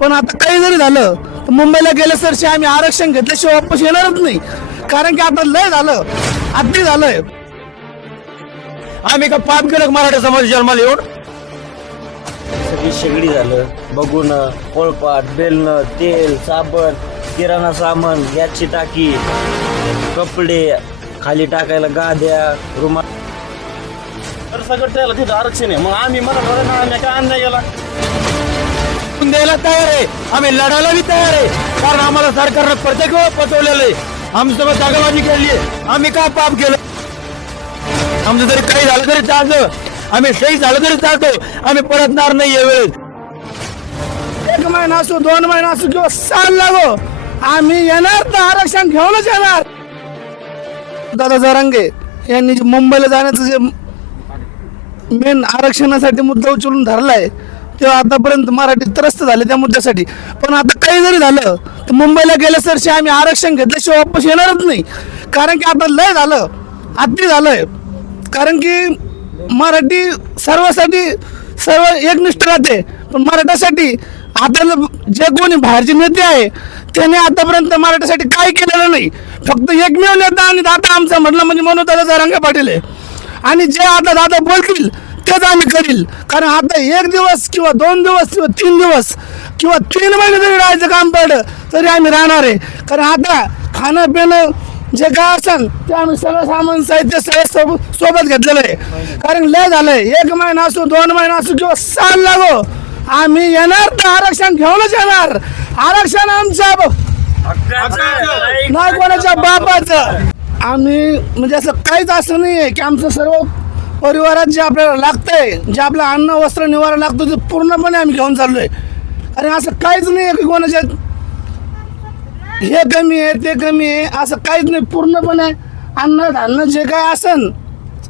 पण आता काही जरी झालं तर मुंबईला गेल्या सरशी आम्ही आरक्षण घेतल्याशिवाय वापस येणारच नाही. कारण की आता लय झालं अगदी झालंय. आम्ही का पाप केलं मराठा समाज जन्माला येऊन सगळी शेगडी झालं. बघून पोळपाट बेलणं तेल साबण किराणा सामान गॅसची टाकी कपडे खाली टाकायला गाद्या रुमाल. तर सगळं त्याला तिथं आरक्षण आहे. मग आम्ही मराठवाड्यानं आम्ही काय अन्याय केला? द्यायला तयार आहे. आम्ही लढायला बी तयार आहे. कारण आम्हाला सरकारनं प्रत्येक वेळ पचवलेलं आहे. आमच्यासोबत जागाबाजी केली आहे. आम्ही काय पाप केलं? आमचं जरी काही झालं तरी चालतं. आम्ही सही झालं तरी चालतो. आम्ही परतणार नाही यावेळेस एक महिना असो दोन महिना असो किंवा साल लागो आम्ही येणार तर आरक्षण घेऊनच येणार. दादा जरांगे यांनी जे मुंबईला जाण्याचं जे मेन आरक्षणासाठी मुद्दा उचलून धरलाय तेव्हा आतापर्यंत मराठी त्रस्त झाले त्या मुद्द्यासाठी. पण आता काही जरी झालं तर मुंबईला गेल्या सरशी आम्ही आरक्षण घेतल्याशिवाय वापस येणारच नाही. कारण की आता लय झालं आधी झालंय. कारण की मराठी सर्वासाठी सर्व एकनिष्ठ राहते. पण मराठ्यासाठी आता जे कोणी बाहेरचे नेते आहे त्याने आतापर्यंत मराठीसाठी काय केलेलं नाही. फक्त एकमेव नेता आणि दादा आमचा म्हटलं म्हणजे मनोदादा दादा पाटील आहे. आणि जे आता दादा बोलतील तेच आम्ही करील. कारण आता एक दिवस किंवा दोन दिवस किंवा तीन दिवस किंवा तीन महिने जरी राहायचं काम पडलं तरी आम्ही राहणार आहे. कारण आता खाणं पिणं जे काय असेल ते आम्ही सगळं सामान साहित्य सगळं सोब- सोबत घेतलेलं आहे. कारण लय झालंय. एक महिना असो दोन महिना असो किंवा साल लागो आम्ही येणार तर आरक्षण घेऊनच येणार. आरक्षण आमच्या नाही कोणाच्या बापाचं. आम्ही म्हणजे असं काहीच असं नाही आहे की आमचं सर्व परिवारात जे आपल्याला लागतंय. जे आपलं अन्न वस्त्र निवारा लागतो ते पूर्णपणे आम्ही घेऊन चाललोय. आणि असं काहीच नाही आहे की कोणाच्या हे कमी आहे ते कमी आहे असं काहीच नाही. पूर्णपणे अन्न धान्य जे काय असन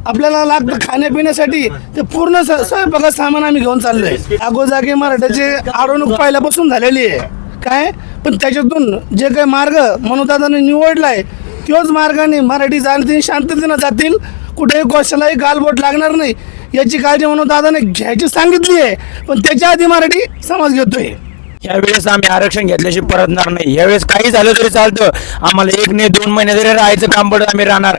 आपल्याला लागतं खाण्यापिण्यासाठी ते पूर्ण स- स्वयंपाकात सामान आम्ही घेऊन चाललोय. अगोजागी मराठ्याची आडवणूक पहिल्यापासून झालेली आहे. काय? पण त्याच्यातून जे काही मार्ग मनोदादाने निवडलाय तोच मार्गाने मराठी जाणतील शांततेनं जातील. कुठेही गोष्टीलाही गालबोट लागणार नाही. याची काळजी म्हणून दादाने घ्यायची सांगितली आहे. पण त्याच्या आधी मराठी समाज घेतोय. यावेळेस आम्ही आरक्षण घेतल्याशी परतणार नाही. यावेळेस काही झालं तरी चालतं. आम्हाला एक नाही दोन महिने जरी राहायचं काम पडत आम्ही राहणार.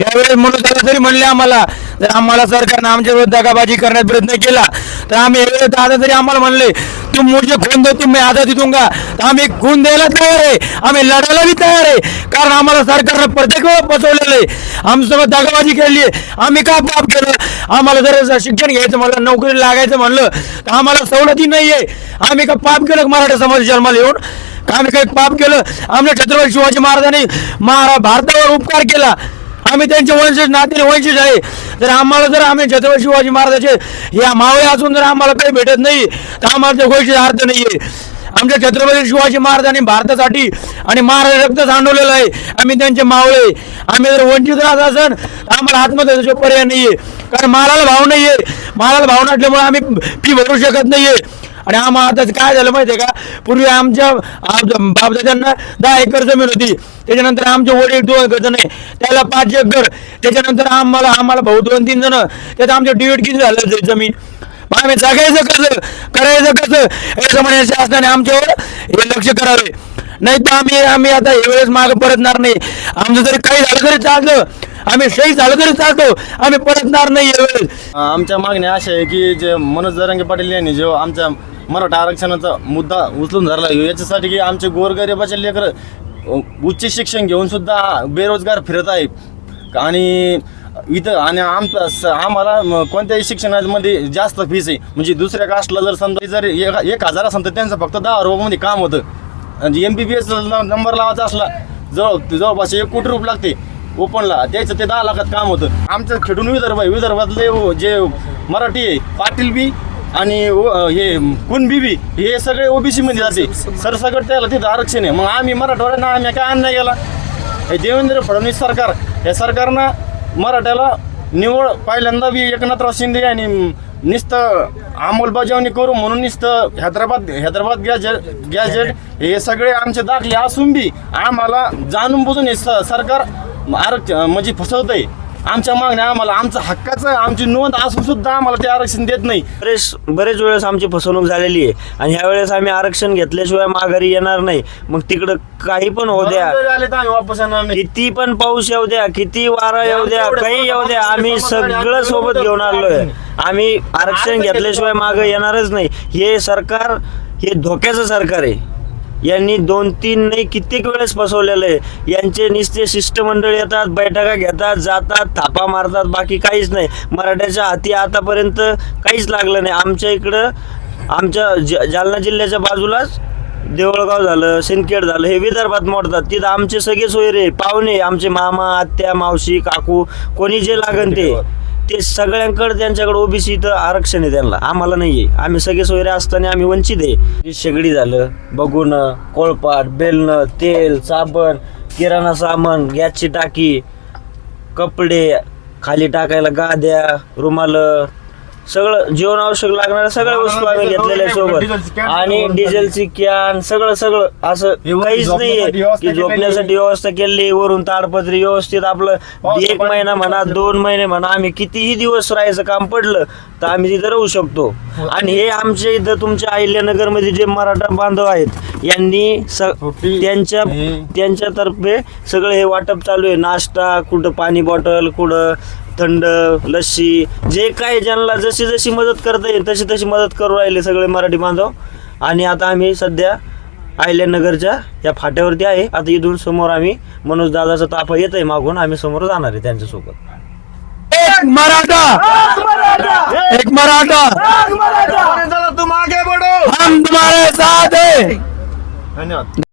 यावेळेस म्हणून दादा तरी म्हणले आम्हाला जर आम्हाला सरकारनं आमच्या विरुद्ध दगाबाजी करण्याचा प्रयत्न केला तर आम्ही यावेळेस दादा तरी आम्हाला म्हणले तुम मुझे खून दो तुम्ही आजादी दूंगा। आम्ही खून द्यायला तयार आहे आम्ही लढायला बी तयार आहे कारण आम्हाला सरकारनं प्रत्येक वेळ पचवलेलं आहे आमच्यासोबत दगाबाजी केली आहे आम्ही का पाप केलं आम्हाला जर शिक्षण घ्यायचं म्हणलं नोकरी लागायचं म्हणलं तर आम्हाला सवलती नाही आहे आम्ही का पाप केलं मराठा समाज जन्माला येऊन का आम्ही काही पाप केलं आमच्या छत्रपती शिवाजी महाराजांनी महारा भारतावर उपकार केला आम्ही त्यांचे वंशज नाते वंशज आहे. जर आम्हाला जर आम्ही छत्रपती शिवाजी महाराजाचे या मावळे असून जर आम्हाला काही भेटत नाही तर आम्हाला त्या गोष्टीचा अर्थ नाही आहे आमच्या छत्रपती शिवाजी महाराजांनी भारतासाठी आणि महाराज रक्त सांडवलेलं आहे. आम्ही त्यांचे मावळे. आम्ही जर वंचित राहत असन तर आम्हाला आत्महत्याचा पर्याय नाही आहे कारण मालाला भाव नाही आहे मालाला भाव नसल्यामुळे आम्ही फी भरू शकत नाही आहे आणि आम्हाला आता काय झालं माहिती आहे का? पूर्वी आमच्या आमच्या बापदादांना दहा एकर जमीन होती. त्याच्यानंतर आमचे वडील दोन एकर जण त्याला पाच एकर. त्याच्यानंतर आम्हाला आम्हाला भाऊ दोन तीन जण. त्यात आमच्या डिवेट किती झालं जमीन? आम्ही जगायचं कसं? करायचं कसं? याचं म्हणायचं शासनाने आमच्यावर हे लक्ष करावे. नाही तर आम्ही आम्ही आता हे वेळेस मागे परतणार नाही. आमचं जरी काही झालं तरी चालतं. आम्ही शहीद झालं तरी चालतो. आम्ही परतणार नाही आमच्या मागण्या अशा आहे की जे मनोज दरंगे पाटील यांनी जो आमच्या मराठा आरक्षणाचा मुद्दा उचलून धरला. याच्यासाठी की आमचे गोरगरिबाचे लेकर उच्च शिक्षण घेऊन सुद्धा बेरोजगार फिरत आहे आणि इथं आणि आमचं स- आम्हाला कोणत्याही शिक्षणामध्ये जास्त फीस आहे. म्हणजे दुसऱ्या कास्टला जर समजा जर एक एक हजार असेल तर त्यांचं फक्त दहा रुपयामध्ये काम होतं. आणि M B B S number लावायचा असला जवळ जवळपास एक कोटी रुपये लागते ओपनला त्याचं ते दहा लाखात काम होतं. आमचं खेडून विदर्भ आहे. विदर्भातले ओ- जे मराठी आहे पाटील बी आणि ओ- हे कुणबी बी हे सगळे ओबीसी मध्ये जाते. सरसकट त्याला तिथं आरक्षण आहे. मग आम्ही मराठवाड्यानं आम्ही काय अन्याय केला? हे देवेंद्र फडणवीस सरकार या सरकारनं मराठ्याला निवड पहिल्यांदा बी एकनाथराव शिंदे यांनी नुसतं अंमलबजावणी करू म्हणून नुसतं हैदराबाद हैदराबाद गॅजेट गॅजेट हे सगळे आमचे दाखले असून बी आम्हाला जाणून बुजून हे स- सरकार आरक्षण म्हणजे फसवत आहे आमच्या मागण्या आम्हाला आमचं हक्काचं आमची नोंद असून सुद्धा आम्हाला ते आरक्षण देत नाही. बरेच बरेच वेळेस आमची फसवणूक झालेली आहे. आणि ह्या वेळेस आम्ही आरक्षण घेतल्याशिवाय माघारी येणार नाही. मग तिकडं काही पण होऊ द्या. तर आम्ही वापस येणार नाही. किती पण पाऊस येऊ द्या किती वारा येऊ द्या काही येऊ द्या आम्ही सगळं सोबत घेऊन आलोय. आम्ही आरक्षण घेतल्याशिवाय मागे येणारच नाही. हे सरकार हे धोक्याचं सरकार आहे. यांनी दोन तीन नाही कित्येक वेळेस फसवलेलं आहे. यांचे निस्ते शिष्टमंडळ येतात बैठका घेतात जातात थापा मारतात बाकी काहीच नाही. मराठ्याच्या हाती आतापर्यंत काहीच लागलं नाही. आमच्या इकडं आमच्या ज जालना जिल्ह्याच्या बाजूलाच देवळगाव झालं सिंदखेड झालं हे विदर्भात मोडतात. तिथं आमचे सगळे सोयरे पाहुणे आमचे मामा आत्या मावशी काकू कोणी जे लागन ते. ते सगळ्यांकडे त्यांच्याकडे ओबीसी इथं आरक्षण आहे त्यांना. आम्हाला नाही आहे आम्ही सगळे सोयरे असताना आम्ही वंचित आहे. शेगडी झालं बघून कोळपाट बेलणं तेल साबण किराणा सामान गॅसची टाकी कपडे खाली टाकायला गाद्या रुमाल सगळं जीवन आवश्यक लागणाऱ्या सगळ्या वस्तू आम्ही घेतलेल्या आहे सोबत आणि डिझेलची कॅन सगळं सगळं असं काहीच नाहीये की झोपण्यासाठी व्यवस्था केली वरून ताडपत्री व्यवस्थित आपलं एक महिना म्हणा दोन महिने म्हणा आम्ही कितीही दिवस राहायचं काम पडलं तर आम्ही तिथं राहू शकतो आणि हे आमच्या इथं तुमच्या अहिल्यानगरमध्ये जे मराठा बांधव आहेत यांनी त्यांच्या त्यांच्यातर्फे सगळं हे वाटप चालू आहे नाश्ता कुठं पाणी बॉटल कुठं थंड लस्सी जे काय ज्यांना जशी जशी मदत करता येईल तशी तशी मदत करू राहिले सगळे मराठी बांधव. आणि आता आम्ही सध्या अहिल्यानगरच्या या फाट्यावरती आहे. आता इथून समोर आम्ही मनोज दादाचा ताफा येत आहे मागून. आम्ही समोर जाणार आहे त्यांच्यासोबत. एक मराठा! एक मराठा! तुम आगे बढ़ो हम तुम्हारे साथ है। धन्यवाद.